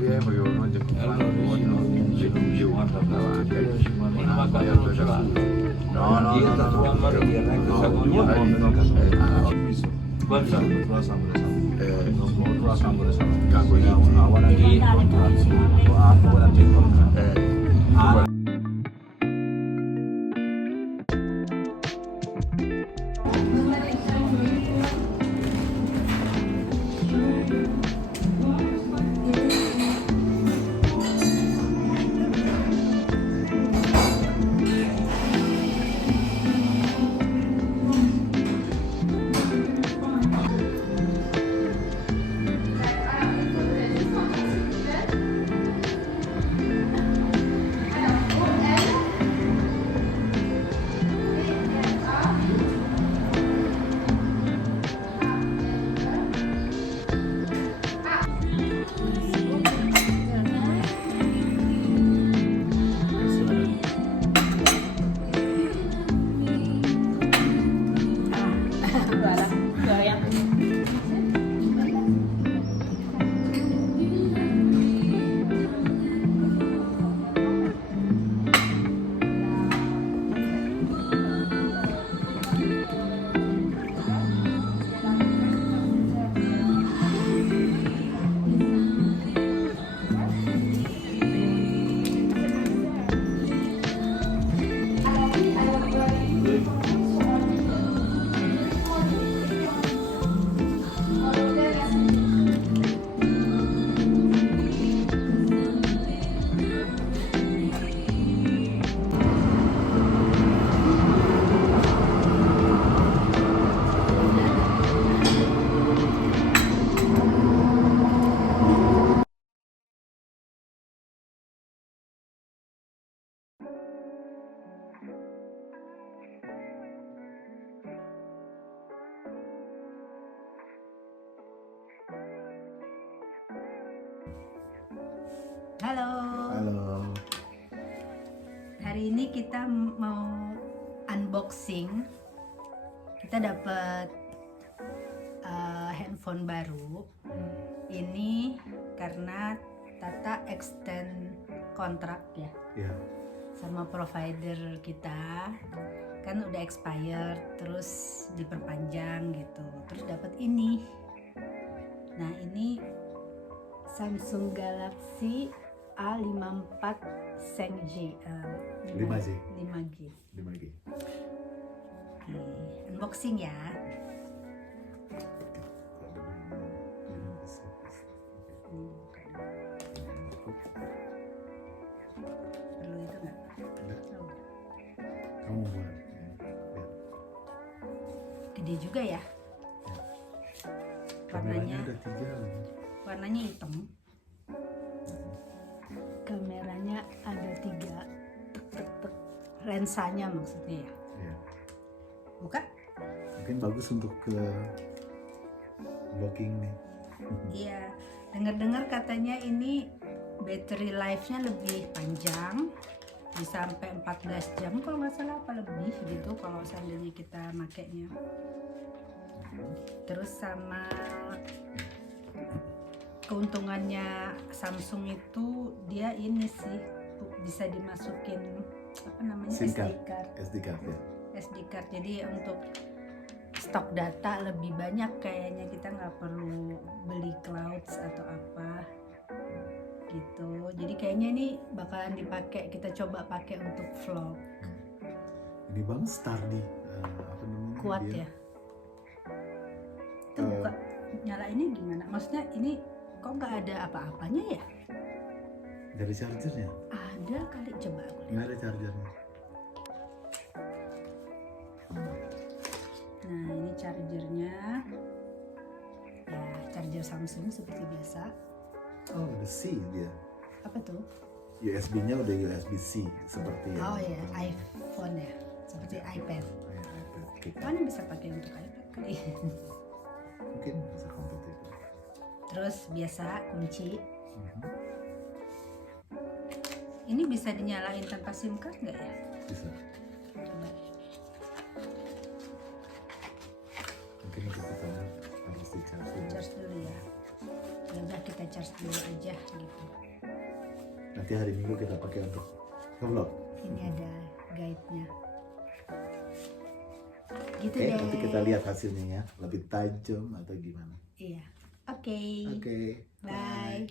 dia bagaimana jadi no, no, Halo. Halo. Hari ini kita mau unboxing. Kita dapat handphone baru. Ini karena Tata extend kontrak ya. Ya. Sama provider kita. Kan udah expired, terus diperpanjang gitu. Terus dapat ini. Nah, ini Samsung Galaxy A54 5G. 5G. 5G. 5G. Oke, unboxing ya. Perlu itu nggak? Oh, Kamu buat. gede juga ya. Kameranya Warnanya, ada 3 lagi. warnanya hitam. Kameranya ada 3. Tek tek tek. Lensanya maksudnya ya. Iya. Buka? Mungkin bagus untuk ke vlogging nih. Iya. Dengar-dengar katanya ini battery life-nya lebih panjang. Bisa sampai 14 jam kalau nggak salah, apa lebih gitu kalau seandainya kita makainya. Terus sama keuntungannya Samsung itu dia ini sih bisa dimasukin apa namanya SIM card. SD card. SD card ya. SD card, jadi untuk stok data lebih banyak, kayaknya kita nggak perlu beli clouds atau apa gitu. Jadi kayaknya ini bakalan dipakai, kita coba pakai untuk vlog. Ini bang Stardy apa namanya? Kuat dia? ya. Itu buka nyala ini gimana? Maksudnya ini kok nggak ada apa-apanya ya? Dari chargernya? Ada kali, coba aku lihat. Nggak ada chargernya. Nah, ini chargernya. Ya, charger Samsung seperti biasa. Oh, ada C dia. Apa tuh? USB-nya udah USB-C seperti Oh yang ya, iPhone ya, seperti iPad. ya, iPad. Oke. Mana bisa pakai untuk iPad kali? Mungkin bisa kompatibel. Terus biasa kunci. Mhm. Ini bisa dinyalain tanpa SIM card nggak ya? Bisa. Coba. Mungkin untuk kita harus di charge. Charge dulu ya. Ya udah kita charge dulu aja gitu. Nanti hari Minggu kita pakai untuk vlog. Ini ada guide-nya. Gitu Oke, deh. nanti kita lihat hasilnya ya, lebih tajam atau gimana. Iya. Oke. Oke. Bye.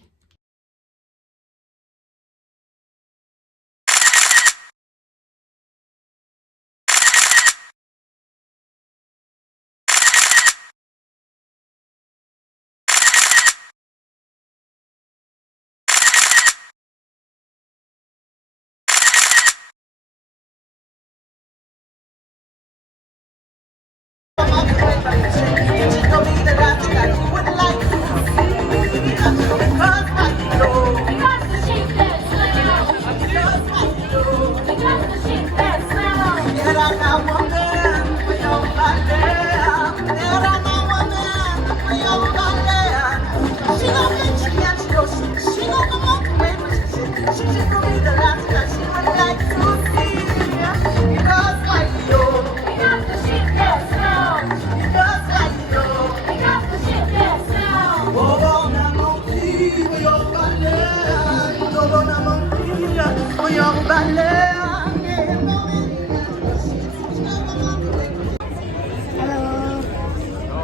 Halo,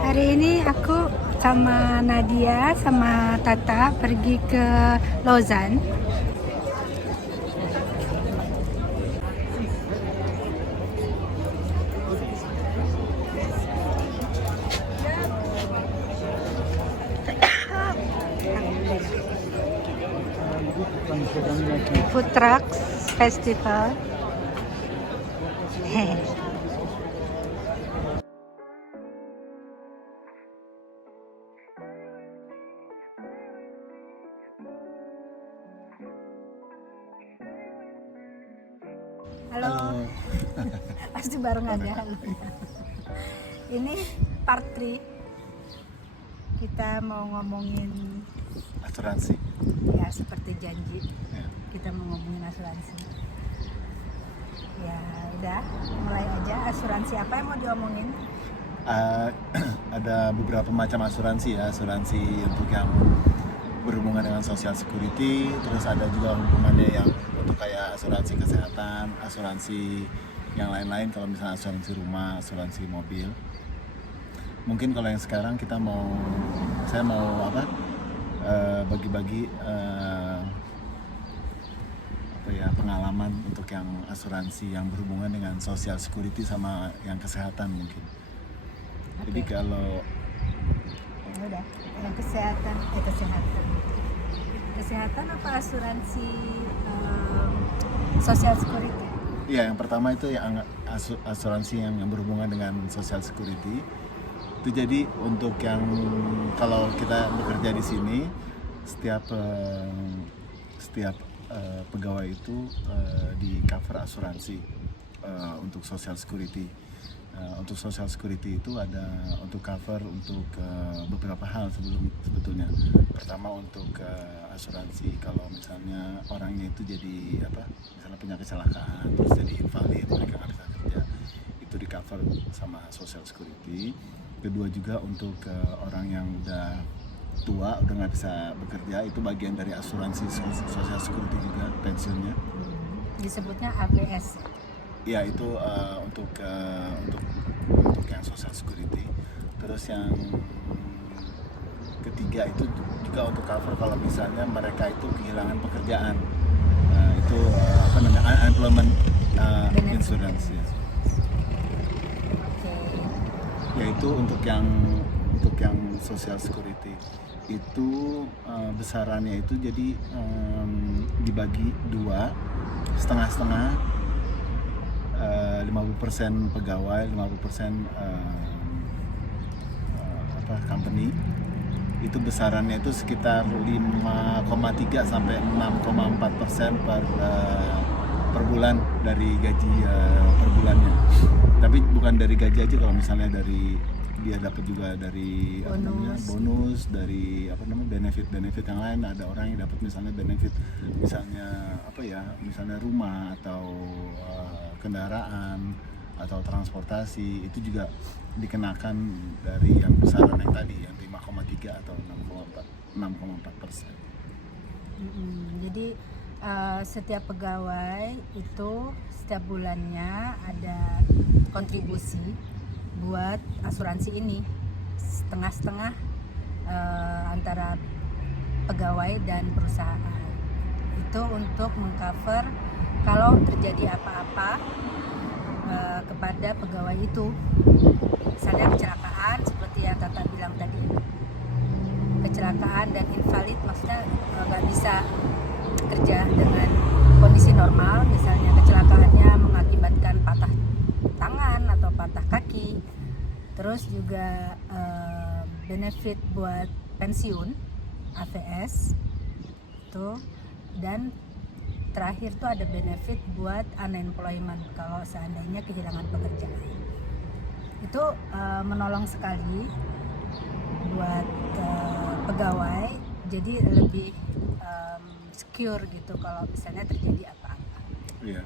hari ini aku sama Nadia sama Tata pergi ke Lausanne. Food Trucks Festival. Halo. Pasti barengan ya. Ini part 3. Kita mau ngomongin Asuransi. ya seperti janji. Ya. Kita mau ngomongin asuransi. Ya udah, mulai aja. Asuransi apa yang mau diomongin? Ada beberapa macam asuransi ya, asuransi untuk yang berhubungan dengan social security, terus ada juga hubungannya yang untuk kayak asuransi kesehatan, asuransi yang lain-lain, kalau misalnya asuransi rumah, asuransi mobil. Mungkin kalau yang sekarang saya mau bagi-bagi pengalaman untuk yang asuransi yang berhubungan dengan social security sama yang kesehatan mungkin. Oke. Jadi kalau Ya udah, yang kesehatan apa asuransi social security? ya yang pertama itu yang asuransi yang berhubungan dengan social security. Itu jadi untuk yang kalau kita bekerja di sini setiap pegawai itu di cover asuransi untuk social security. Untuk social security itu ada untuk cover untuk beberapa hal sebetulnya. Pertama untuk asuransi kalau misalnya orangnya itu jadi misalnya punya kecelakaan terus jadi invalid, mereka nggak bisa kerja, itu di cover sama social security. Kedua juga untuk orang yang udah tua, udah nggak bisa bekerja, itu bagian dari asuransi social security juga, pensiunnya. Disebutnya ABS. Ya itu untuk yang social security. Terus yang ketiga itu juga untuk cover kalau misalnya mereka itu kehilangan pekerjaan. Itu unemployment insurance ya. Oke. Yaitu untuk yang social security itu besarannya itu jadi dibagi dua, setengah-setengah. 50% pegawai, 50% company. Itu besarannya itu sekitar 5,3 sampai 6,4% per bulan dari gaji per bulannya. Tapi bukan dari gaji aja, kalau misalnya dari dia dapat juga dari bonus, dari benefit yang lain. Ada orang yang dapat misalnya benefit misalnya rumah atau kendaraan atau transportasi, itu juga dikenakan dari yang besaran yang tadi yang 5,3 atau 6,4%. Jadi setiap pegawai itu setiap bulannya ada kontribusi buat asuransi ini, setengah-setengah antara pegawai dan perusahaan. Itu untuk mengcover kalau terjadi apa-apa kepada pegawai itu, misalnya kecelakaan seperti yang Tata bilang tadi, kecelakaan dan invalid, maksudnya nggak bisa kerja dengan kondisi normal, misalnya kecelakaannya mengakibatkan patah tangan atau patah kaki. Terus juga benefit buat pensiun AVS itu, dan terakhir tuh ada benefit buat unemployment kalau seandainya kehilangan pekerjaan. Itu menolong sekali buat pegawai, jadi lebih secure gitu kalau misalnya terjadi apa-apa. Iya.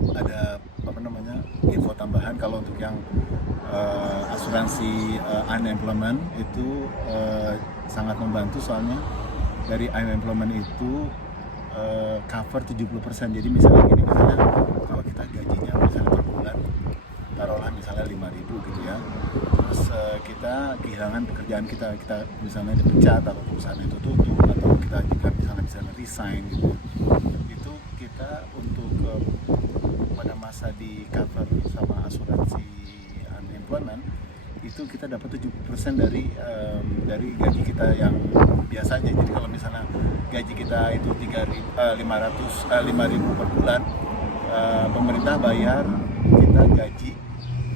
Ada info tambahan kalau untuk yang asuransi unemployment itu sangat membantu, soalnya dari unemployment itu cover 70%. Jadi misalnya kalau kita gajinya misalnya per bulan taruhlah misalnya 5.000 gitu ya, terus kita kehilangan pekerjaan kita misalnya dipecat atau perusahaan itu tutup, atau kita juga misalnya resign gitu, itu kita untuk pada masa di cover sama asuransi unemployment itu kita dapat 70% dari gaji kita yang biasanya. Jadi kalau misalnya gaji kita itu 5.000 per bulan, pemerintah bayar kita gaji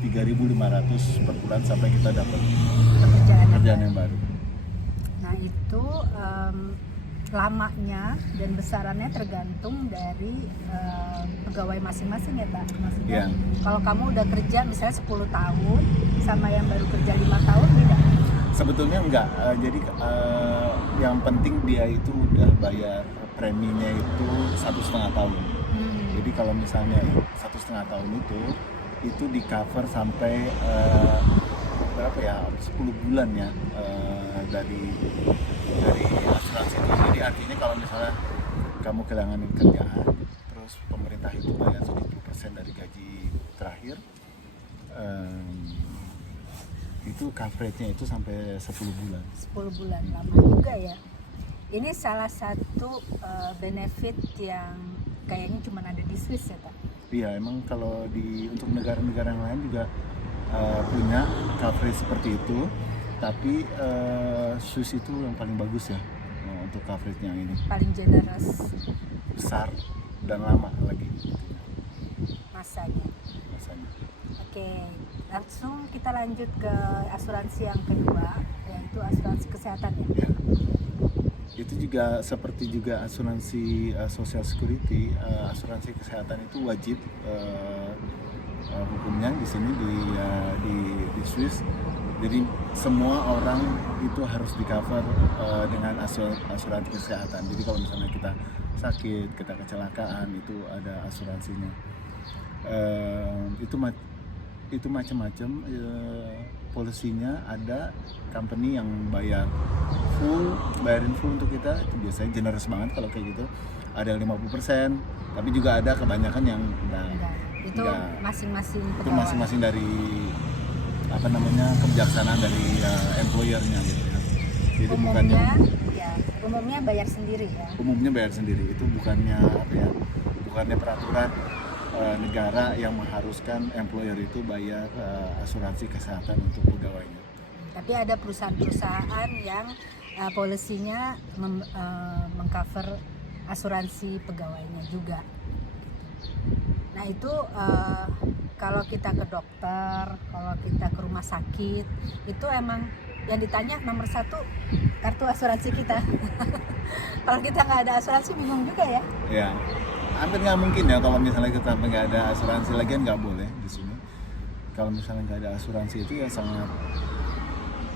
3.500 per bulan sampai kita dapat pekerjaan yang baru. Nah itu lamanya dan besarannya tergantung dari pegawai masing-masing ya Pak. Maksudnya kalau kamu udah kerja misalnya 10 tahun sama yang baru kerja 5 tahun beda? Sebetulnya enggak, jadi yang penting dia itu udah bayar preminya itu 1,5 tahun. Jadi kalau misalnya 1,5 tahun itu di cover sampai berapa ya, 10 bulan ya dari asuransi itu. Jadi artinya kalau misalnya kamu kehilangan kerjaan, terus pemerintah itu bayar 70% dari gaji terakhir, itu coveragenya itu sampai 10 bulan. 10 bulan, lama juga ya. Ini salah satu benefit yang kayaknya cuma ada di Swiss ya Pak? Iya, emang kalau untuk negara-negara yang lain juga punya coverage seperti itu, tapi Swiss itu yang paling bagus ya untuk coverage-nya ini. Paling generous. Besar dan lama lagi masanya. Oke, langsung kita lanjut ke asuransi yang kedua, yaitu asuransi kesehatan ya. Itu juga seperti asuransi social security, asuransi kesehatan itu wajib hukumnya di sini di Swiss. Jadi semua orang itu harus di cover dengan asuransi kesehatan. Jadi kalau misalnya kita sakit, kita kecelakaan, itu ada asuransinya. Itu macam-macam polisinya. Ada company yang bayarin full untuk kita, itu biasanya generous banget kalau kayak gitu. Ada 50%, tapi juga ada kebanyakan yang enggak. Itu masing-masing pegawai. Itu masing-masing dari kebijaksanaan dari employer-nya gitu ya. Jadi umumnya bayar sendiri ya. Umumnya bayar sendiri. Itu bukannya peraturan negara yang mengharuskan employer itu bayar asuransi kesehatan untuk pegawainya. Tapi ada perusahaan-perusahaan yang polisinya mengcover asuransi pegawainya juga. Nah itu kalau kita ke dokter, kalau kita ke rumah sakit, itu emang yang ditanya nomor 1 kartu asuransi kita. Kalau kita nggak ada asuransi bingung juga ya. Ya, hampir nggak mungkin ya kalau misalnya kita nggak ada asuransi, lagian nggak boleh di sini. Kalau misalnya nggak ada asuransi itu ya sangat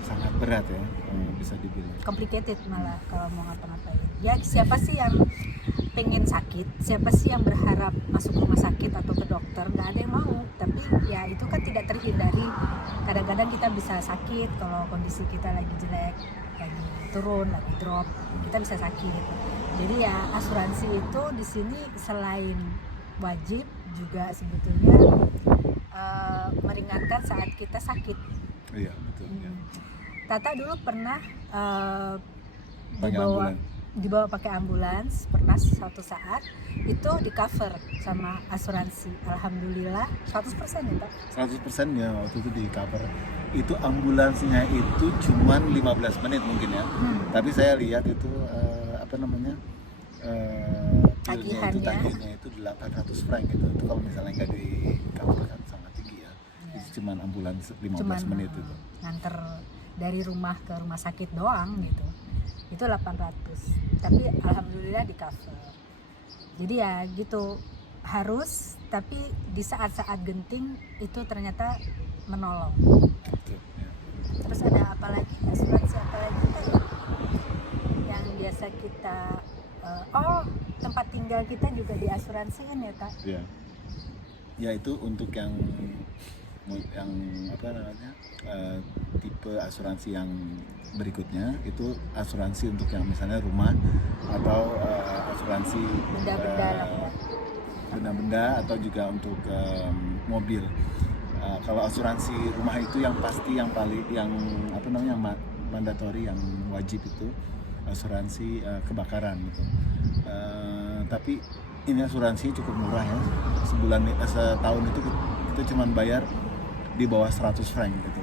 sangat berat ya, bisa dibilang. Complicated malah kalau mau ngapa-ngapain. Ya siapa sih yang pengen sakit, siapa sih yang berharap masuk rumah sakit atau ke dokter, nggak ada yang mau. Tapi ya itu kan tidak terhindari, kadang-kadang kita bisa sakit kalau kondisi kita lagi jelek, lagi turun, lagi drop, kita bisa sakit. Jadi ya asuransi itu di sini selain wajib juga sebetulnya meringankan saat kita sakit. Iya betul. Ya. Tata dulu pernah Pakai ambulan. dibawa pakai ambulans, pernah suatu saat itu di cover sama asuransi. Alhamdulillah 100% ya Pak? 100% ya waktu itu di cover. Itu ambulansnya itu cuman 15 menit mungkin ya. Tapi saya lihat itu bilnya itu tagihnya itu 800 franc gitu. Itu kalau misalnya nggak di cover kan sangat tinggi ya. Itu cuman ambulans 15 menit itu. Nganter dari rumah ke rumah sakit doang gitu. Itu 800. Tapi alhamdulillah di cover. Jadi ya gitu, harus, tapi di saat-saat genting itu ternyata menolong. Betul, ya. Terus ada apa lagi? Asuransi apa lagi Pak, ya? Yang biasa kita tempat tinggal kita juga diasuransiin ya Kak? Iya. Ya itu untuk yang tipe asuransi yang berikutnya itu asuransi untuk yang misalnya rumah atau asuransi benda-benda atau juga untuk mobil. Kalau asuransi rumah itu yang pasti yang paling mandatory, yang wajib itu asuransi kebakaran gitu. Tapi ini asuransi cukup murah ya, setahun itu kita cuma bayar di bawah 100 franc gitu.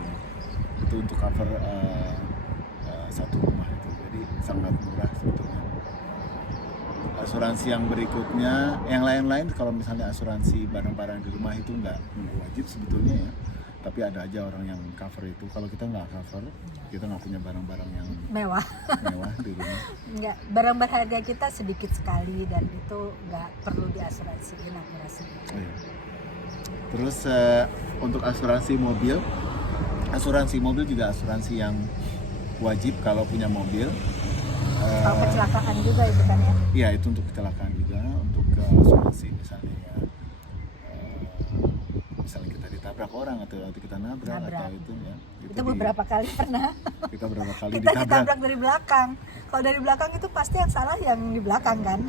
Itu untuk cover satu rumah itu, jadi sangat murah sebetulnya. Asuransi yang berikutnya, yang lain-lain kalau misalnya asuransi barang-barang di rumah itu nggak wajib sebetulnya ya, tapi ada aja orang yang cover itu. Kalau kita nggak cover, kita nggak punya barang-barang yang mewah di rumah. Nggak, barang berharga kita sedikit sekali dan itu nggak perlu diasuransiin aku rasa. Oh, iya. Terus untuk asuransi mobil juga asuransi yang wajib kalau punya mobil. Kalau kecelakaan juga itu kan ya? Iya, itu untuk kecelakaan juga, untuk asuransi misalnya ya, misalnya kita ditabrak orang atau kita nabrak. Atau itu ya. Itu beberapa kali pernah. Kita berapa kali kita ditabrak dari belakang. Kalau dari belakang itu pasti yang salah yang di belakang kan?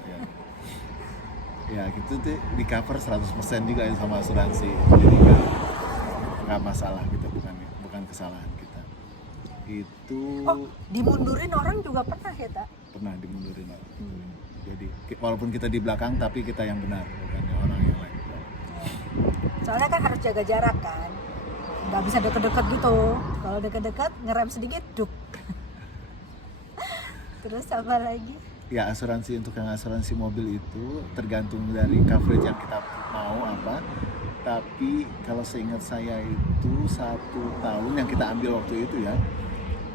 Ya gitu tuh di cover 100% juga ya sama asuransi, jadi nggak masalah gitu, bukan kesalahan kita. Itu dimundurin orang juga pernah ya Tak? Pernah dimundurin orang. Jadi walaupun kita di belakang tapi kita yang benar, bukan orang yang lain. Soalnya kan harus jaga jarak kan, nggak bisa deket-deket gitu. Kalau deket-deket ngerem sedikit duk. Terus apa lagi? Ya asuransi, untuk yang asuransi mobil itu tergantung dari coverage yang kita mau apa. Tapi kalau seingat saya itu 1 tahun yang kita ambil waktu itu ya,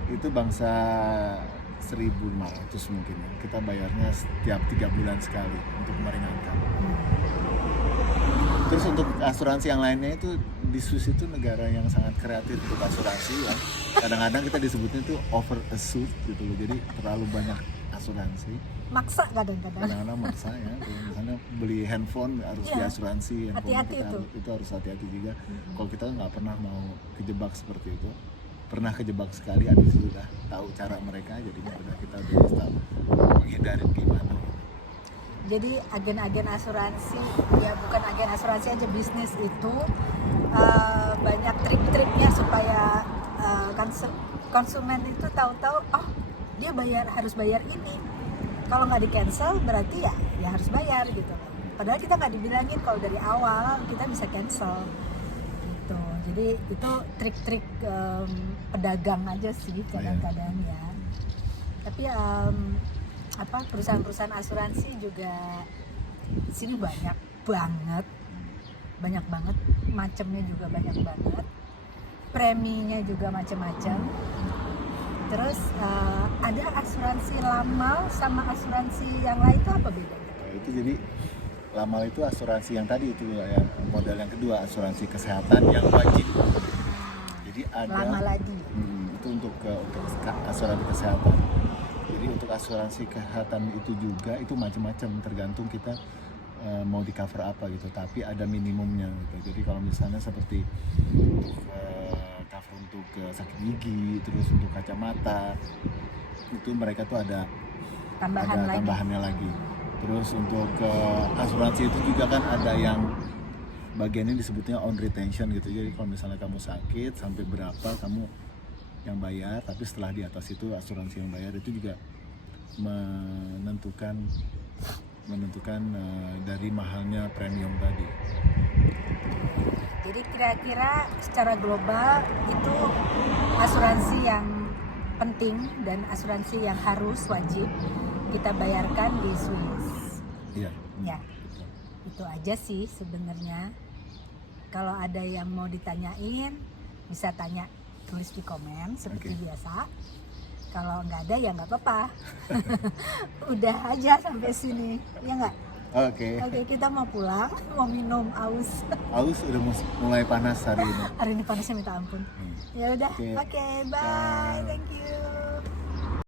itu bangsa 1.500 mungkin ya. Kita bayarnya setiap 3 bulan sekali untuk meringankan. Terus untuk asuransi yang lainnya itu, di Swiss itu negara yang sangat kreatif untuk asuransi ya. Kadang-kadang kita disebutnya itu over assured gitu loh. Jadi terlalu banyak asuransi. Maksa kadang-kadang maksa ya. Misalnya beli handphone harus diasuransi. Hati-hati itu harus hati-hati juga. Kalau kita nggak pernah mau kejebak seperti itu. Pernah kejebak sekali, habis itu udah tahu cara mereka, jadinya kita udah tahu menghindarin gimana. Jadi agen-agen asuransi, ya bukan agen asuransi aja, bisnis itu banyak trik-triknya supaya konsumen itu tahu-tahu, dia harus bayar ini. Kalau nggak di cancel berarti ya harus bayar gitu. Padahal kita nggak dibilangin kalau dari awal kita bisa cancel gitu. Jadi itu trik-trik pedagang aja sih kadang-kadang ya. Tapi perusahaan-perusahaan asuransi juga di sini banyak banget, macamnya juga banyak banget, preminya juga macam-macam. Terus ada asuransi Lamal sama asuransi yang lain itu apa bedanya? Itu jadi Lamal itu asuransi yang tadi itu ya, model yang kedua, asuransi kesehatan yang wajib. Jadi ada Lama lagi. itu untuk asuransi kesehatan. Jadi untuk asuransi kesehatan itu juga itu macam-macam, tergantung kita mau di cover apa gitu, tapi ada minimumnya gitu. Jadi kalau misalnya seperti untuk cover untuk sakit gigi, terus untuk kacamata, itu mereka tuh ada tambahannya lagi. Terus untuk asuransi itu juga kan ada yang bagiannya disebutnya on retention gitu. Jadi kalau misalnya kamu sakit sampai berapa kamu yang bayar, tapi setelah di atas itu asuransi yang bayar, itu juga menentukan dari mahalnya premium tadi. Jadi kira-kira secara global itu asuransi yang penting dan asuransi yang harus wajib kita bayarkan di Swiss. Iya. Ya, itu aja sih sebenarnya. Kalau ada yang mau ditanyain bisa tanya, tulis di komen seperti biasa. Kalau nggak ada ya nggak apa-apa. Udah aja sampai sini, ya nggak? Oke, kita mau pulang, mau minum aus. Aus udah mulai panas hari ini. Hari ini panasnya minta ampun. Ya udah, Oke. bye, thank you.